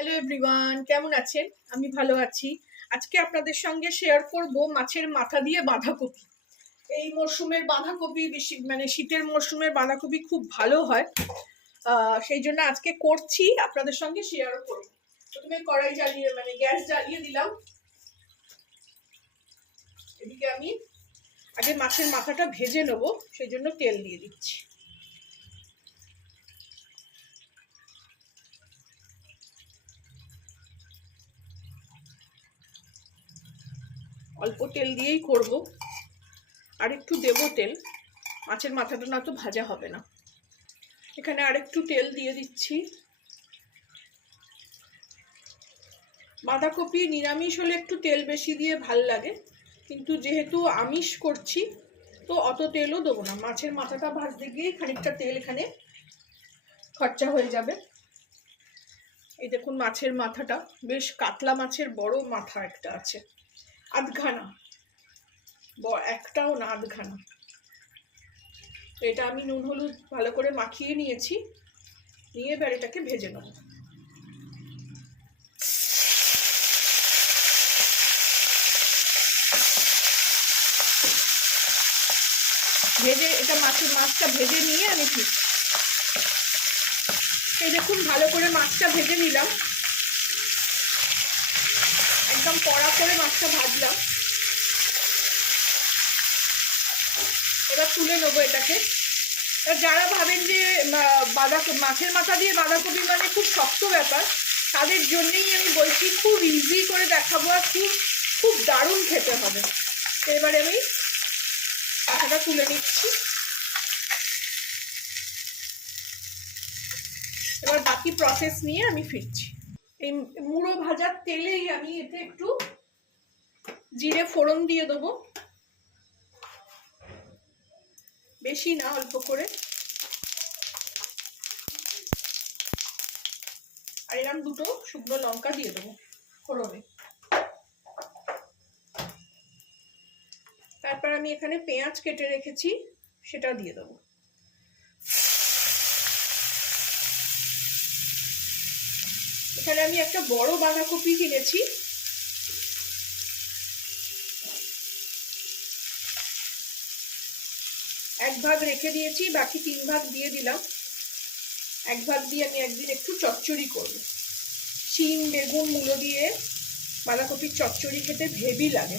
Hello everyone, কেমন আছেন? আমি ভালো আছি। আজকে আপনাদের সঙ্গে শেয়ার করব মাছের মাথা দিয়ে বাঁধাকপি। এই মরশুমের বাঁধাকপি বেশি শীতের মরশুমের বাঁধাকপি খুব ভালো হয়। সেই জন্য আজকে করছি, আপনাদের সঙ্গে শেয়ার করব। প্রথমে কড়াই জ্বালিয়ে গ্যাস জ্বালিয়ে দিলাম। এদিকে আমি আগে মাছের মাথাটা ভেজে নেব, সেই জন্য তেল দিয়ে দিচ্ছি। অল্প তেল দিয়েই করব, আর একটু দেবো তেল, মাছের মাথাটা না তো ভাজা হবে না। এখানে আরেকটু তেল দিয়ে দিচ্ছি। বাঁধাকপি নিরামিষ হলে একটু তেল বেশি দিয়ে ভাল লাগে, কিন্তু যেহেতু আমিষ করছি তো অত তেলও দেবো না। মাছের মাথাটা ভাজতে গিয়ে খানিকটা তেল এখানে খরচা হয়ে যাবে। এই দেখুন মাছের মাথাটা, বেশ কাতলা মাছের বড় মাথা একটা আছে, আধখানা, একটাও না আধখানা। এটা আমি নুন হলুদ ভালো করে মাখিয়ে নিয়েছি, নিয়ে এবার এটাকে ভেজে নেব। ভেজে এটা মাছটা ভেজে নিয়ে আমি ঠিক এই দেখুন ভালো করে মাছটা ভেজে নিলাম, একদম কড়া করে মাছটা ভাজলাম। এবার তুলে নেবো এটাকে। যারা ভাবেন যে মাছের মাথা দিয়ে বাঁধাকপি মানে খুব শক্ত ব্যাপার, তাদের জন্যই আমি বলছি খুব ইজি করে দেখাবো, আর খুব দারুণ খেতে হবে। তো এবারে আমি মাথাটা তুলে নিচ্ছি। এবার বাকি প্রসেস নিয়ে আমি ফিরছি। এই মুড়ো ভাজার তেলেই আমি এতে একটু জিরে ফোড়ন দিয়ে দেবো, বেশি না, অল্প করে। আর এরকম দুটো শুকনো লঙ্কা দিয়ে দেবো ফোড়নে। তারপর আমি এখানে পেঁয়াজ কেটে রেখেছি, সেটা দিয়ে দেবো। এখানে আমি একটা বড় বাঁধাকপি কিনেছি, এক ভাগ রেখে দিয়েছি, বাকি 3 ভাগ দিয়ে দিলাম। এক ভাগ দিয়ে আমি একদিন একটু চচ্চড়ি করব। শিম বেগুন মূলো দিয়ে বাঁধাকপির চচ্চড়ি খেতে হেভি লাগে,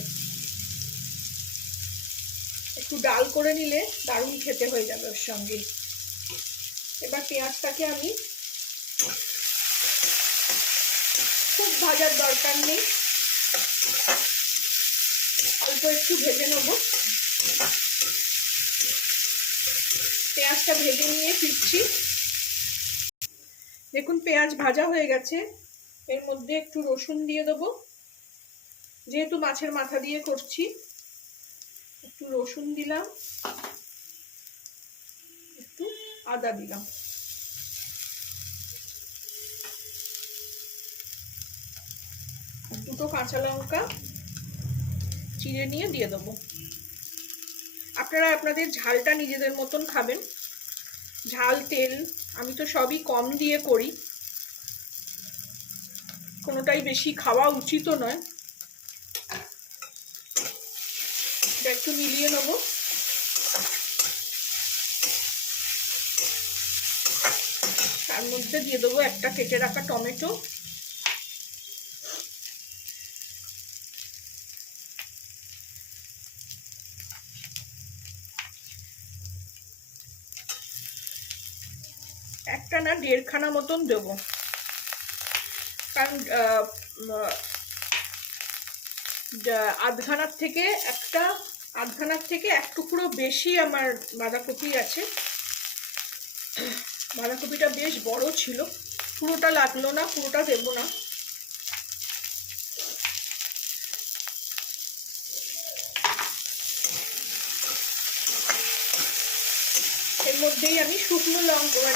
একটু ডাল করে নিলে দারুণ খেতে হয়ে যাবে ওর সঙ্গে। এবার পেঁয়াজটাকে আমি খুব ভাজার দরকার নেই, অল্প একটু ভেজে নেব। পেঁয়াজটা ভেজে নিয়ে ফিরছি। দেখুন পেঁয়াজ ভাজা হয়ে গেছে, এর মধ্যে একটু রসুন দিয়ে দেবো, যেহেতু মাছের মাথা দিয়ে করছি। একটু রসুন দিলাম, একটু আদা দিলাম, দুটো কাঁচা লঙ্কা চিড়ে নিয়ে দিয়ে দেবো। আপনারা আপনাদের ঝালটা নিজেদের মতন খাবেন, ঝাল তেল আমি তো সবই কম দিয়ে করি, কোনোটাই বেশি খাওয়া উচিতও নয়। এটা একটু মিলিয়ে নেব। তার মধ্যে দিয়ে দেবো একটা কেটে রাখা টমেটো, একটা না 1.5খানা মতন দেবো, কারণ আধখানার থেকে এক টুকরো বেশি আমার বাঁধাকপি আছে। বাঁধাকপিটা বেশ বড় ছিল, পুরোটা লাগলো না, পুরোটা দেবো না। এর মধ্যেই আমি শুকনো লঙ্কা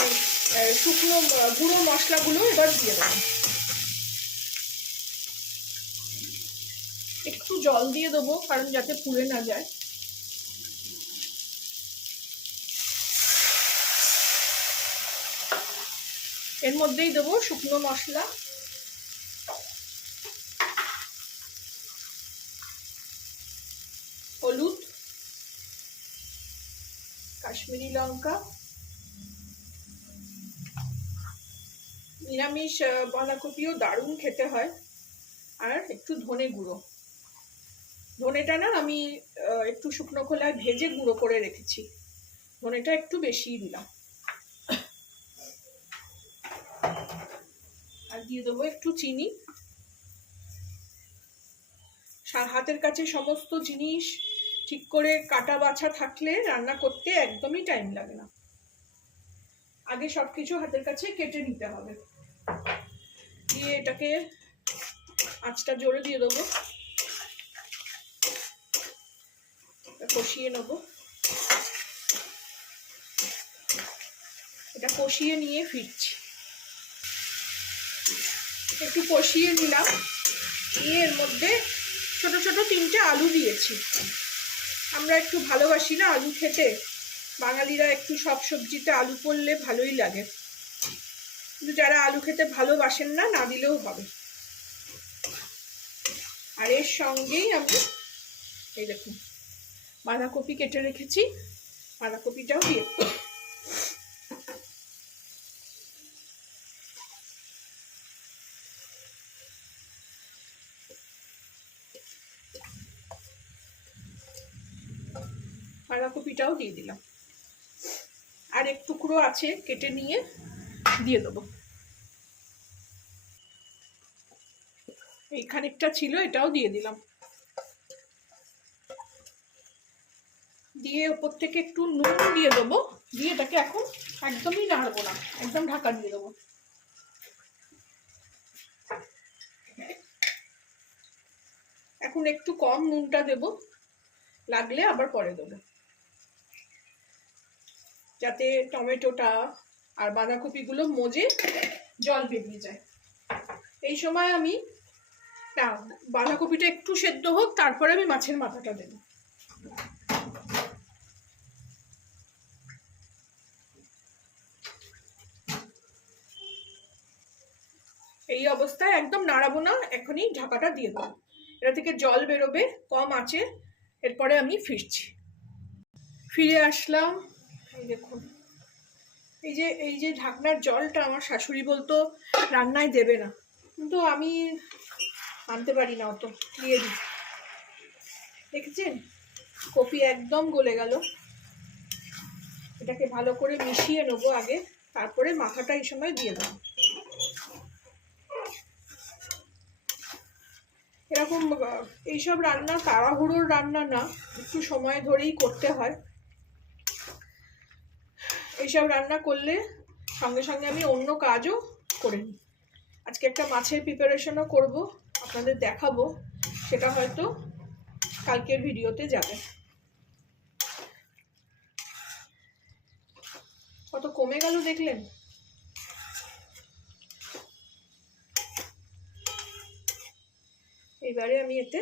শুকনো গুঁড়ো মশলাগুলো এবার দিয়ে দেবো। একটু জল দিয়ে দেবো, কারণ যাতে পুড়ে না যায়। এর মধ্যেই দেবো শুকনো মশলা, কাশ্মীরি লঙ্কা, নিরামিষ বাঁধাকপিও দারুণ খেতে হয়, আর একটু ধনে গুঁড়ো। ধনেটা না আমি একটু শুকনো খোলায় ভেজে গুঁড়ো করে রেখেছি, ধনেটা একটু বেশিই দিলাম। আর দিয়ে দেবো একটু চিনি। হাতের কাছে সমস্ত জিনিস ঠিক করে কাটা বাছা থাকলে রান্না করতে একদমই টাইম লাগে না। আগে সবকিছু হাতের কাছে কেটে নিতে হবে। দিয়ে এটাকে আঁচটা জোরে দিয়ে দেবো, কষিয়ে নেব। এটা কষিয়ে নিয়ে ফিরছি। একটু কষিয়ে নিলাম, নিয়ে এর মধ্যে ছোট ছোট 3টে আলু দিয়েছি। আমরা একটু ভালোবাসি না আলু খেতে, বাঙালিরা একটু সব সবজিতে আলু পড়লে ভালোই লাগে, কিন্তু যারা আলু খেতে ভালোবাসেন না, না দিলেও হবে। আর এর সঙ্গেই আমি এই দেখুন বাঁধাকপি কেটে রেখেছি, বাঁধাকপিটাও দিয়ে বাঁধাকপিটাও দিয়ে দিলাম। আর এক টুকরো আছে কেটে নিয়ে দিয়ে দেবো। এই খানিকটা ছিল, এটাও দিয়ে দিলাম। দিয়ে ওপর থেকে একটু নুন দিয়ে দেবো। দিয়ে এটাকে এখন একদমই নাড়বো না, একদম ঢাকা দিয়ে দেবো। এখন একটু কম নুনটা দেব, লাগলে আবার পরে দেবো, যাতে টমেটোটা আর বাঁধাকপিগুলো মজে জল বেরিয়ে যায়। এই সময় আমি বাঁধাকপিটা একটু সেদ্ধ হোক, তারপরে আমি মাছের মাথাটা দেব। এই অবস্থায় একদম নাড়াবো না, এখনই ঢাকাটা দিয়ে দেবো। এটা থেকে জল বেরোবে কম আছে, এরপরে আমি ফিরছি। ফিরে আসলাম। এই দেখুন, এই যে ঢাকনার জলটা আমার শাশুড়ি বলতো রান্নায় দেবে না, কিন্তু আমি আনতে পারি না, অত দিয়ে দিই। দেখেছেন কপি একদম গলে গেল। এটাকে ভালো করে মিশিয়ে নেবো আগে, তারপরে মাথাটা এই সময় দিয়ে দেবো। এরকম এইসব রান্না তাড়াহুড়োর রান্না না, একটু সময় ধরেই করতে হয়। এইসব রান্না করলে সঙ্গে সঙ্গে আমি অন্য কাজও করে নিই। আজকে একটা মাছের প্রিপারেশনও করব, আপনাদের দেখাবো, সেটা হয়তো কালকের ভিডিওতে যাবে। কত কমে গেল দেখলেন? এইবারে আমি এতে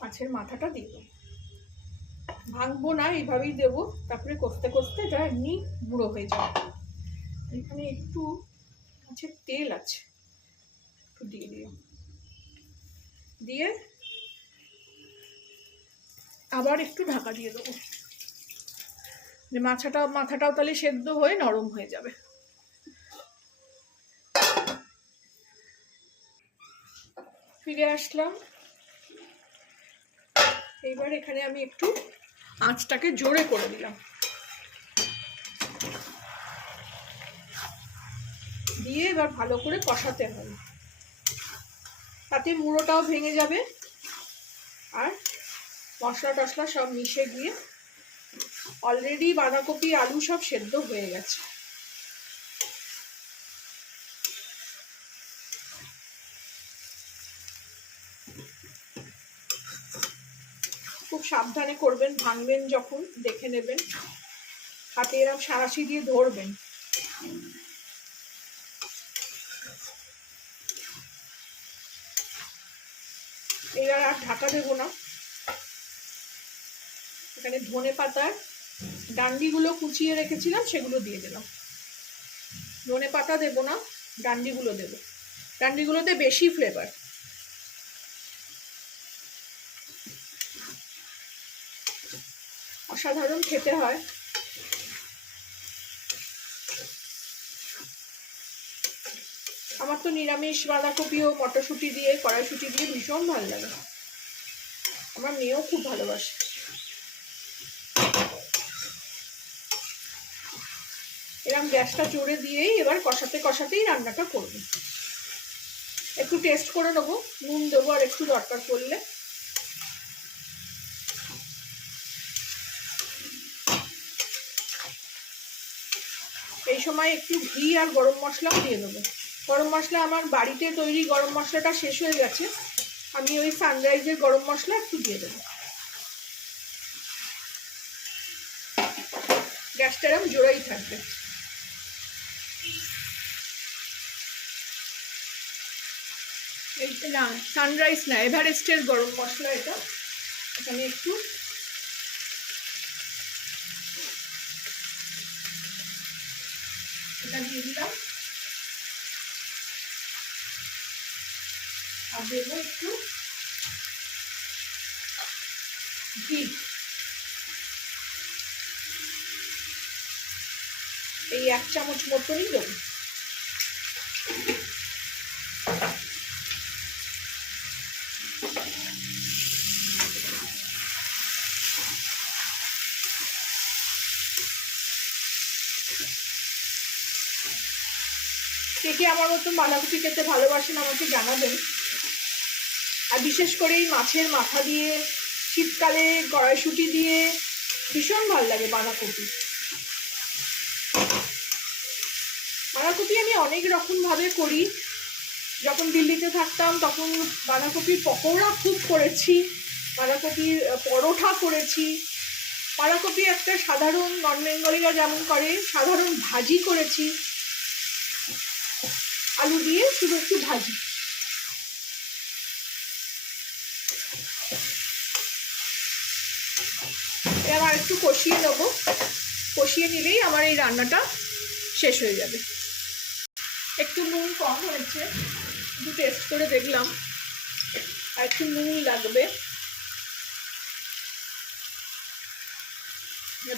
মাছের মাথাটা দিব, ভাঙবো না, এইভাবেই দেবো। তারপরে কষতে কষতে এটা এমনি গুঁড়ো হয়ে যাবে। এখানে একটু মাছের তেল আছে, একটু দিয়ে দিও। দিয়ে আবার একটু ঢাকা দিয়ে দেবো, যে মাথাটাও তাহলে সেদ্ধ হয়ে নরম হয়ে যাবে। ফিরে আসলাম। এইবার এখানে আমি একটু আঁচটাকে জোরে করে দিলাম, দিয়ে এবার ভালো করে কষাতে হবে, তাতে মুড়োটাও ভেঙে যাবে আর মশলা টশলা সব মিশে গিয়ে অলরেডি বাঁধাকপি আলু সব সেদ্ধ হয়ে গেছে। খুব সাবধানে করবেন, ভাঙবেন যখন দেখে নেবেন, হাতে এরকম সাঁড়াশি দিয়ে ধরবেন। এবার আর ঢাকা দেবো না। এখানে ধনে পাতার ডান্ডিগুলো কুচিয়ে রেখেছিলাম, সেগুলো দিয়ে দিলাম। ধনে পাতা দেবো না, ডান্ডিগুলো দেবো, ডান্ডিগুলোতে বেশি ফ্লেভার। অসাধারণ খেতে হয়। আমার তো নিরামিষ বাঁধাকপি ও মটরশুঁটি দিয়ে, কড়াইশুঁটি দিয়ে ভীষণ ভালো লাগে। আমার মেয়েও খুব ভালোবাসে। এরকম গ্যাসটা জোরে দিয়েই এবার কষাতে কষাতেই রান্নাটা করব। একটু টেস্ট করে নেবো, নুন দেবো আর একটু দরকার পড়লে। এই সময় একটু ঘি আর গরম মশলাও দিয়ে দেবো। গরম মশলা আমার বাড়িতে তৈরি গরম মশলাটা শেষ হয়ে গেছে, আমি ওই সানরাইজের গরম মশলা একটু দিয়ে দেবো। গ্যাসটা এরকম জোরেই থাকবে। না, সানরাইজ না, এভারেস্টের গরম মশলা এটা। এখানে একটু এটা দিয়ে দিলাম আর দেবো একটু ঘি। এই 1 চামচ মতনই দেবো। কে কে আমার মতো বাঁধাকপি খেতে ভালোবাসেন আমাকে জানাবেন। আর বিশেষ করে এই মাছের মাথা দিয়ে শীতকালে কড়াইশুঁটি দিয়ে ভীষণ ভালো লাগে বাঁধাকপি। বাঁধাকপি আমি অনেক রকমভাবে করি। যখন দিল্লিতে থাকতাম তখন বাঁধাকপির পকোড়া খুব করেছি, বাঁধাকপির পরোটা করেছি। বাঁধাকপি একটা সাধারণ নন বেঙ্গলিরা যেমন করে সাধারণ ভাজি করেছি, আলু দিয়ে শুধু একটু ভাজি। এবার একটু কষিয়ে নেবো, কষিয়ে নিলেই আমার এই রান্নাটা শেষ হয়ে যাবে। একটু নুন কম হয়েছে, একটু টেস্ট করে দেখলাম, আর একটু নুন লাগবে।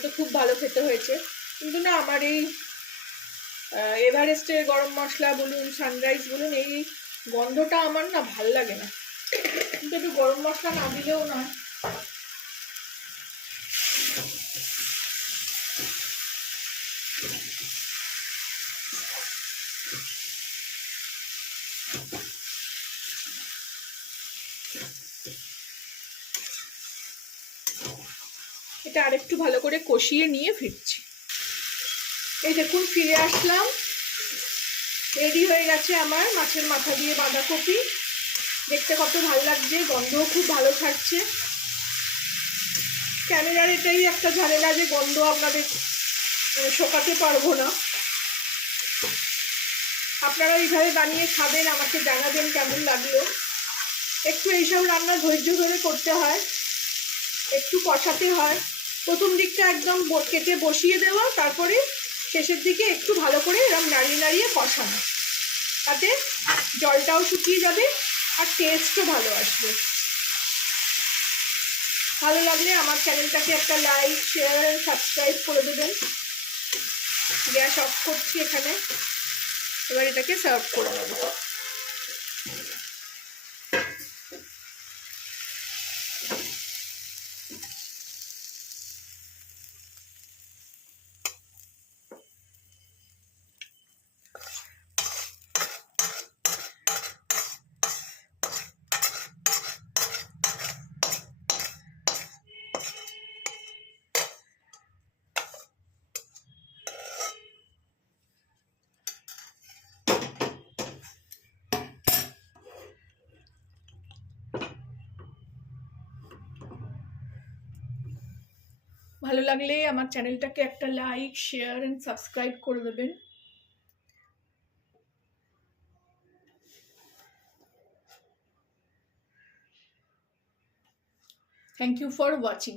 তো খুব ভালো খেতে হয়েছে। কিন্তু না, আমার এই এভারেস্টের গরম মশলা বলুন, সানরাইজ বলুন, এই গন্ধটা আমার না ভাল লাগে না। কিন্তু একটু গরম মশলা না দিলেও নয়। এটা আরেকটু ভালো করে কষিয়ে নিয়ে ফিরছি। এই দেখুন ফিরে আসলাম, রেডি হয়ে গেছে আমার মাছের মাথা দিয়ে বাঁধাকপি। দেখতে কত ভালো লাগছে, গন্ধও খুব ভালো ছাড়ছে। ক্যামেরার এটাই একটা ঝামেলা যে গন্ধ আপনাদের শোকাতে পারবো না। আপনারা এইভাবে বানিয়ে খাবেন, আমাকে জানাবেন কেমন লাগলো। একটু এইসব রান্না ধৈর্য ধরে করতে হয়, একটু কষাতে হয়। প্রথম দিকটা একদম কেটে বসিয়ে দেওয়া, তারপরে শেষের দিকে একটু ভালো করে এরকম নাড়িয়ে নাড়িয়ে কষানো, তাতে জলটাও শুকিয়ে যাবে আর টেস্টও ভালো আসবে। ভালো লাগলে আমার চ্যানেলটাকে একটা লাইক, শেয়ার আর সাবস্ক্রাইব করে দেবেন। গ্যাস অফ করছি এখানে, এবার এটাকে সার্ভ করে নেব। ভালো লাগলে আমার চ্যানেলটাকে একটা লাইক, শেয়ার এন্ড সাবস্ক্রাইব করে দেবেন। Thank you for watching.